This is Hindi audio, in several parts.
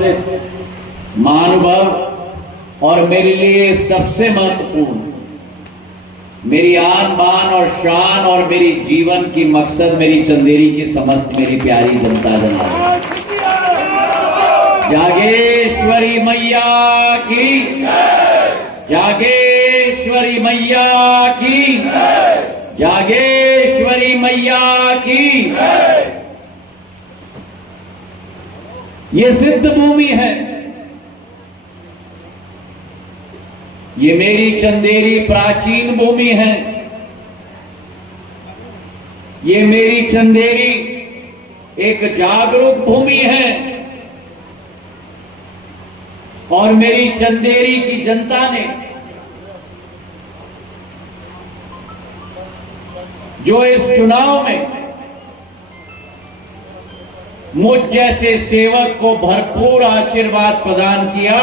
उपस्थित महानुभाव और मेरे लिए सबसे महत्वपूर्ण, मेरी आन बान और शान और मेरी जीवन की मकसद मेरी चंदेरी की समस्त मेरी प्यारी जनता जनाब, जागेश्वरी मैया की, जागेश्वरी मैया की, जागेश्वरी मैया की। ये सिद्ध भूमि है, ये मेरी चंदेरी प्राचीन भूमि है, ये मेरी चंदेरी एक जागरूक भूमि है और मेरी चंदेरी की जनता ने जो इस चुनाव में मुझ जैसे सेवक को भरपूर आशीर्वाद प्रदान किया,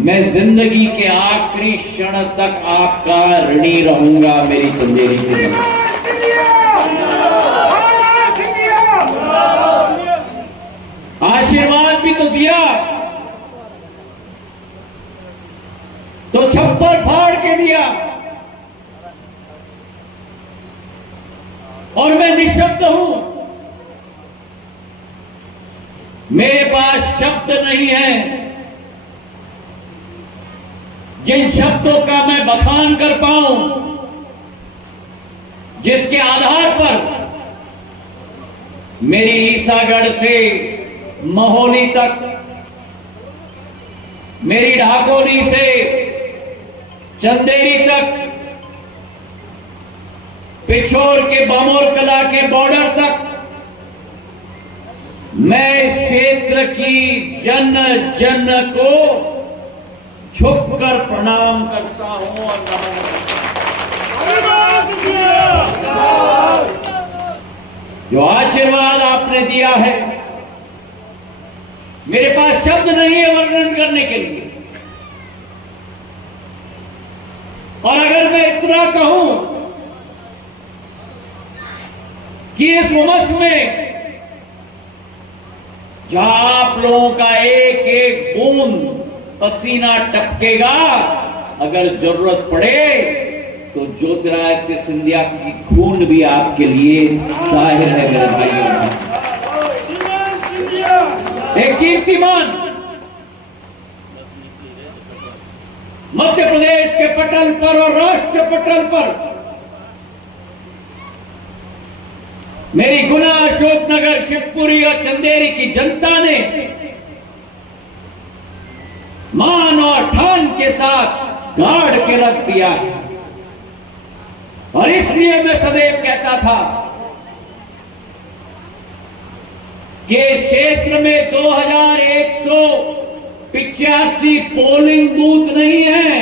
मैं जिंदगी के आखिरी क्षण तक आपका ऋणी रहूंगा। मेरी चंदेरी की आशीर्वाद भी तो दिया, तो छप्पर फाड़ के दिया और मैं निशब्द हूं। मेरे पास शब्द नहीं है जिन शब्दों का मैं बखान कर पाऊं, जिसके आधार पर मेरी ईसागढ़ से महोली तक, मेरी ढाकोनी से चंदेरी तक, पिछोर के बमोर कला के बॉर्डर तक मैं इस क्षेत्र की जन जन को झुककर प्रणाम करता हूं और नमन करता हूं। जो आशीर्वाद आपने दिया है, मेरे पास शब्द नहीं है वर्णन करने के लिए। और अगर मैं इतना कहूं कि इस उमस में जहां आप लोगों का एक एक बूंद पसीना टपकेगा, अगर जरूरत पड़े तो ज्योतिरादित्य सिंधिया की खून भी आपके लिए जाहिर है मेरे भाइयों। एक कीर्तिमान मध्य प्रदेश के पटल पर और राष्ट्र पटल पर मेरी गुना, अशोकनगर, शिवपुरी और चंदेरी की जनता ने मान और ठान के साथ गाड़ के रख दिया। और इसलिए मैं सदैव कहता था कि इस क्षेत्र में 2185 पोलिंग बूथ नहीं है,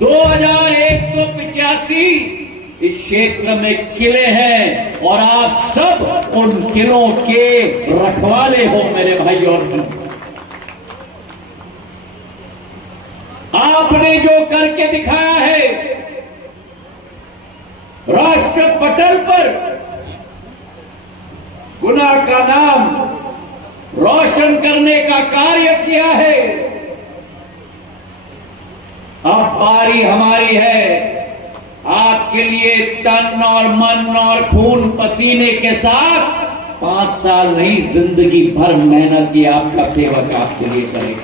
2185 इस क्षेत्र में किले हैं और आप सब उन किलों के रखवाले हो मेरे भाइयों। आपने जो करके दिखाया है, राष्ट्र पटल पर गुना का नाम रोशन करने का कार्य किया है, अब बारी हमारी है आपके लिए तन और मन और खून पसीने के साथ 5 साल नहीं, जिंदगी भर मेहनत की आपका सेवक आपके लिए करेगा।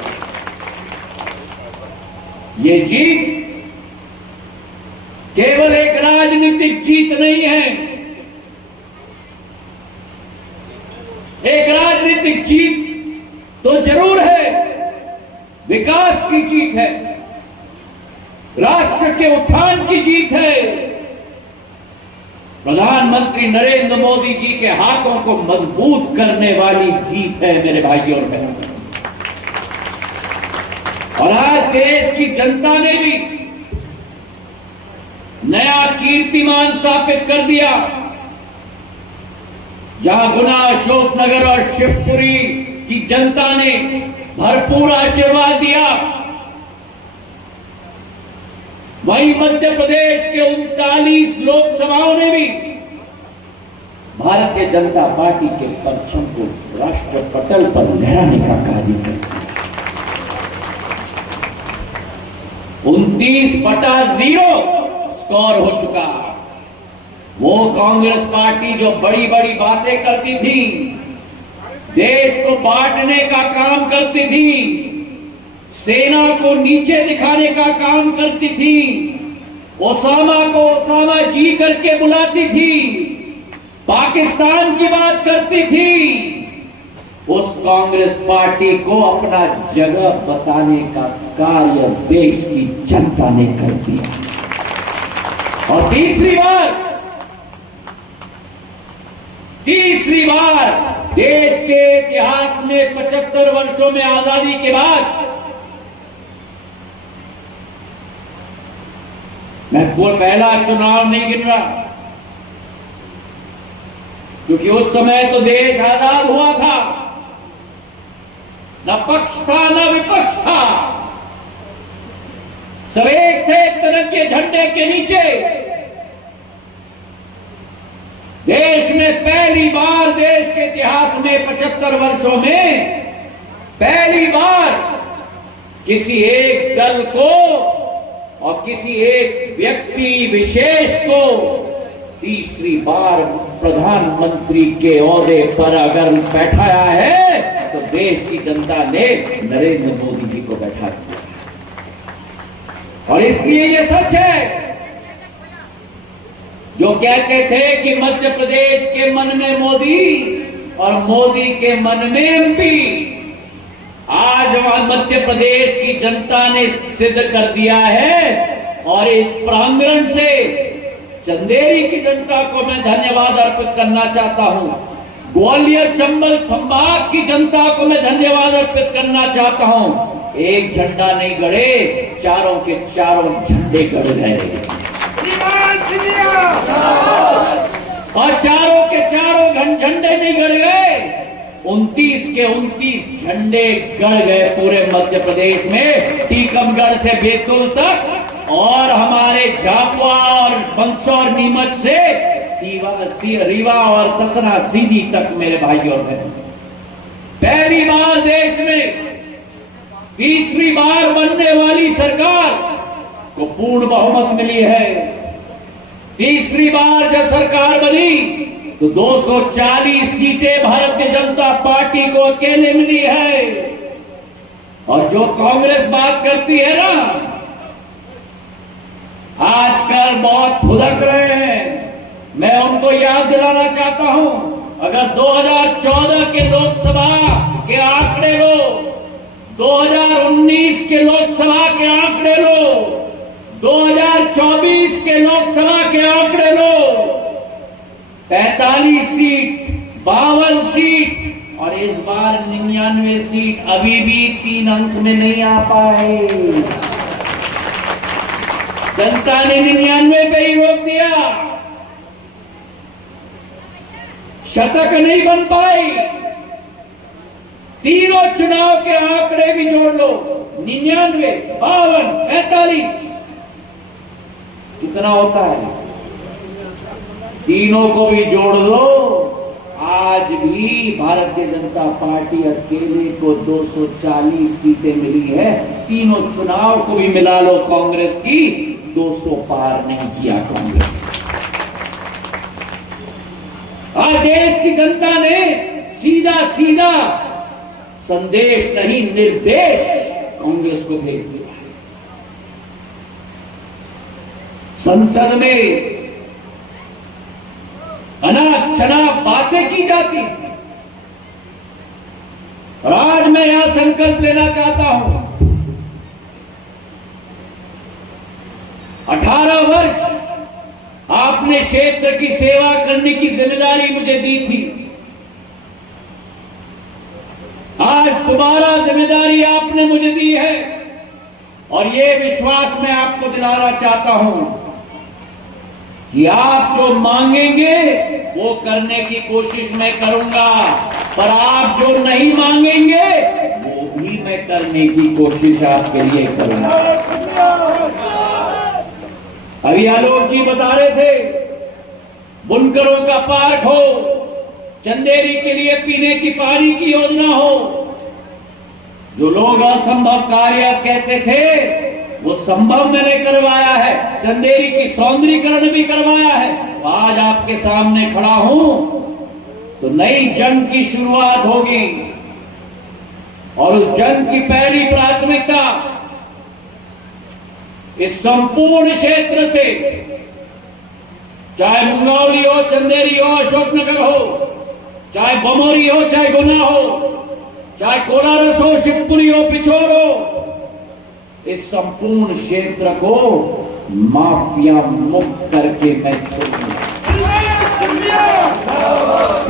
ये जीत केवल एक राजनीतिक जीत नहीं है, एक राजनीतिक जीत तो जरूर है, विकास की जीत है, राष्ट्र के उत्थान की जीत है, प्रधानमंत्री नरेंद्र मोदी जी के हाथों को मजबूत करने वाली जीत है मेरे भाइयों और बहनों। और आज देश की जनता ने भी नया कीर्तिमान स्थापित कर दिया, जहां गुना, अशोकनगर और शिवपुरी की जनता ने भरपूर आशीर्वाद दिया, वहीं मध्य प्रदेश के 39 लोकसभाओं ने भी भारतीय जनता पार्टी के परचम को राष्ट्र पटल पर लहराने का कार्य करती है। 29/0 स्कोर हो चुका। वो कांग्रेस पार्टी जो बड़ी बड़ी बातें करती थी, देश को बांटने का काम करती थी, सेना को नीचे दिखाने का काम करती थी, ओसामा को ओसामा जी करके बुलाती थी, पाकिस्तान की बात करती थी, उस कांग्रेस पार्टी को अपना जगह बताने का कार्य देश की जनता ने कर दिया। और तीसरी बार देश के इतिहास में 75 वर्षों में आजादी के बाद मैं कोई पहला चुनाव नहीं गिन रहा, क्योंकि उस समय तो देश आजाद हुआ था, न पक्ष था न विपक्ष था, सब एक थे एक तरह के झंडे के नीचे। देश में पहली बार, देश के इतिहास में 75 वर्षों में पहली बार किसी एक दल को और किसी एक व्यक्ति विशेष को तीसरी बार प्रधानमंत्री के ओहदे पर अगर बैठाया है तो देश की जनता ने नरेंद्र मोदी जी को बैठा दिया। और इसलिए ये सच है जो कहते थे कि मध्य प्रदेश के मन में मोदी और मोदी के मन में एमपी, आज वहां मध्य प्रदेश की जनता ने सिद्ध कर दिया है। और इस प्रांगण से चंदेरी की जनता को मैं धन्यवाद अर्पित करना चाहता हूं, ग्वालियर चंबल संभाग की जनता को मैं धन्यवाद अर्पित करना चाहता हूं। एक झंडा नहीं गड़े, चारों के चारों झंडे गड़ गए और चारों के चारों झंडे नहीं गड़ गए, 29 के 29 झंडे गड़ गए पूरे मध्य प्रदेश में, टीकमगढ़ से बैतूल तक और हमारे झाबुआ और मंदसौर नीमच से रीवा और सतना सीधी तक। मेरे भाई और बहन, पहली बार देश में तीसरी बार बनने वाली सरकार को पूर्ण बहुमत मिली है। तीसरी बार जब सरकार बनी तो 240 सीटें भारतीय जनता पार्टी को अकेले मिली है। और जो कांग्रेस बात करती है ना, आजकल बहुत फुदक रहे हैं, मैं उनको याद दिलाना चाहता हूं, अगर 2014 के लोकसभा के आंकड़े लो, 2019 के लोकसभा के आंकड़े लो, 2024 के लोकसभा के आंकड़े लो, 45 सीट, 52 सीट और इस बार 99 सीट, अभी भी 3 अंक में नहीं आ पाए। जनता ने 99 पे ही रोक दिया, शतक नहीं बन पाई। तीनों चुनाव के आंकड़े भी जोड़ लो, 99, 52, 45, कितना होता है? तीनों को भी जोड़ लो, आज भी भारतीय जनता पार्टी अकेले को 240 सीटें मिली है। तीनों चुनाव को भी मिला लो कांग्रेस की, 200 पार नहीं किया कांग्रेस। आज देश की जनता ने सीधा सीधा संदेश नहीं, निर्देश कांग्रेस को भेज दिया। संसद में अनाप शनाप बातें की जाती, और आज मैं यहां संकल्प लेना चाहता हूं, 18 वर्ष आपने क्षेत्र की सेवा करने की जिम्मेदारी मुझे दी थी। आज दोबारा जिम्मेदारी आपने मुझे दी है, और ये विश्वास मैं आपको दिलाना चाहता हूं कि आप जो मांगेंगे वो करने की कोशिश मैं करूंगा, पर आप जो नहीं मांगेंगे वो भी मैं करने की कोशिश आपके लिए करूंगा। अभी आलोक जी बता रहे थे, बुनकरों का पार्क हो, चंदेरी के लिए पीने की पानी की योजना हो। जो लोग असंभव कार्य कहते थे वो संभव मैंने करवाया है, चंदेरी की सौंदर्यीकरण भी करवाया है। तो आज आपके सामने खड़ा हूं तो नई जंग की शुरुआत होगी और उस जंग की पहली प्राथमिकता इस संपूर्ण क्षेत्र से, चाहे मुंगौली हो, चंदेरी हो, अशोकनगर हो, चाहे बमोरी हो, चाहे गुना हो, चाहे कोलारस हो, शिवपुरी हो, पिछोर हो, इस संपूर्ण क्षेत्र को माफिया मुक्त करके मैं छोड़ूंगा।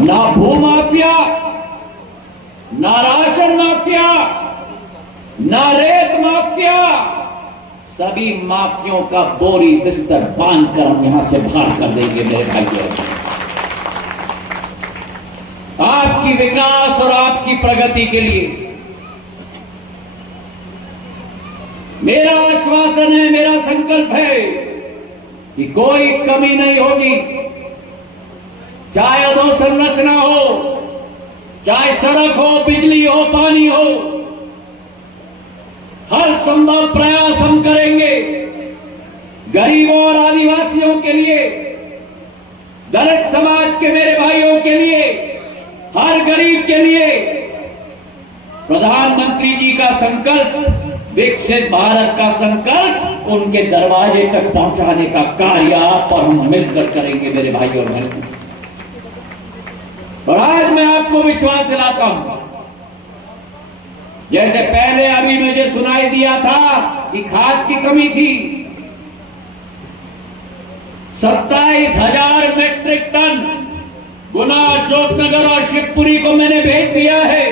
ना भू माफिया, ना राशन माफिया, ना रेत माफिया, सभी माफियों का बोरी बिस्तर बांधकर हम यहां से बाहर कर देंगे मेरे भाइयों। आपकी विकास और आपकी प्रगति के लिए मेरा आश्वासन है, मेरा संकल्प है कि कोई कमी नहीं होगी। चाहे अधोसंरचना हो, चाहे सड़क हो, बिजली हो, पानी हो, हर संभव प्रयास हम करेंगे गरीबों और आदिवासियों के लिए, दलित समाज के मेरे भाइयों के लिए, हर गरीब के लिए। प्रधानमंत्री जी का संकल्प, विकसित भारत का संकल्प उनके दरवाजे तक पहुंचाने का कार्य आप और हम मिलकर करेंगे मेरे भाई और बहनों। और आज मैं आपको विश्वास दिलाता हूं, जैसे पहले अभी मुझे सुनाई दिया था कि खाद की कमी थी, 27,000 मैट्रिक टन गुना, अशोकनगर और शिवपुरी को मैंने भेज दिया है।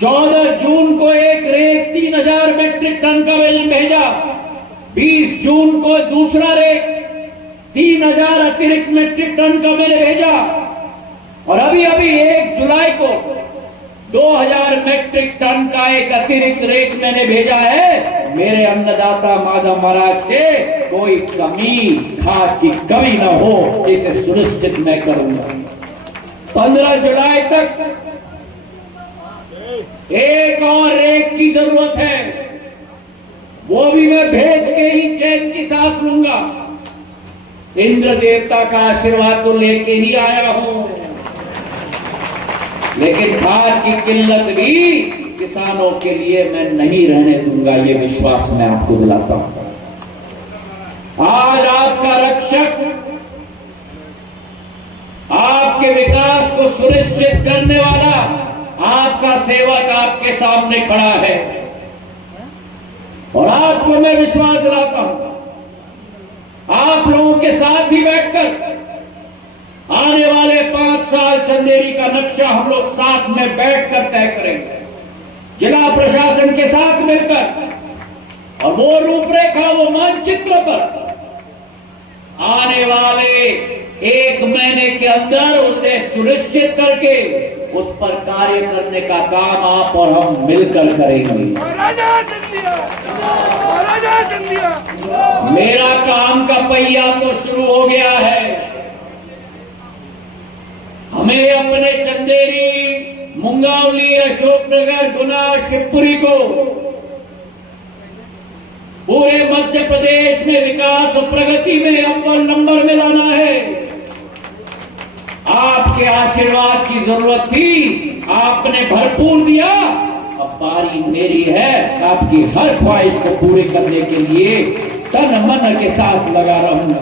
14 जून को एक रेक 3,000 मैट्रिक टन का वजन भेजा, 20 जून को दूसरा रेक 3,000 अतिरिक्त मैट्रिक टन का मैंने भेजा और अभी अभी 1 जुलाई को 2,000 मैट्रिक टन का एक अतिरिक्त रेक मैंने भेजा है। मेरे अन्नदाता माधव महाराज के कोई कमी, खाद की कमी न हो, इसे सुनिश्चित मैं करूंगा। 15 जुलाई तक एक और रेक की जरूरत है, वो भी मैं भेज के ही चैन की सांस लूंगा। इंद्र देवता का आशीर्वाद तो लेके ही आया हूं, लेकिन खाद की किल्लत भी किसानों के लिए मैं नहीं रहने दूंगा, ये विश्वास मैं आपको दिलाता हूं। आज आपका रक्षक, आपके विकास को सुनिश्चित करने वाला आपका सेवक आपके सामने खड़ा है और आपको मैं विश्वास दिलाता हूं, आप लोगों के साथ ही बैठकर आने वाले 5 साल चंदेरी का नक्शा हम लोग साथ में बैठकर तय करेंगे, जिला प्रशासन के साथ मिलकर, और वो रूपरेखा, वो मानचित्र पर आने वाले 1 महीने के अंदर उसे सुनिश्चित करके उस पर कार्य करने का काम आप और हम मिलकर करेंगे। मेरा काम का पहिया तो शुरू हो गया है। हमें अपने चंदेरी, मुंगौली, अशोकनगर, गुना, शिवपुरी को पूरे मध्य प्रदेश में विकास और प्रगति में अव्वल नंबर में लाना है। आपके आशीर्वाद की जरूरत थी, आपने भरपूर दिया, अब बारी मेरी है आपकी हर ख्वाहिश को पूरे करने के लिए तन मन के साथ लगा रहूंगा।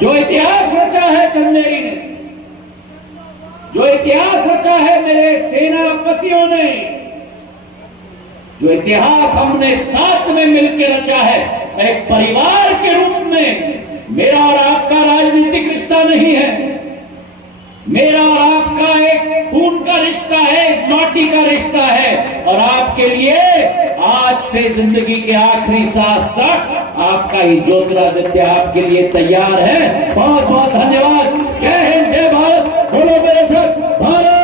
जो इतिहास रचा है चंदेरी ने, जो इतिहास रचा है मेरे सेनापतियों ने, जो इतिहास हमने साथ में मिलकर रचा है, एक परिवार के रूप में, मेरा और आपका राजनीतिक रिश्ता नहीं है, मेरा और आपका एक खून का रिश्ता है, एक माटी का रिश्ता है। और आपके लिए आज से जिंदगी के आखिरी सांस तक आपका ही ज्योतिरादित्य आपके लिए तैयार है। बहुत बहुत धन्यवाद। जय हिंद, जय भारत। बोलो मेरे साथ भारत।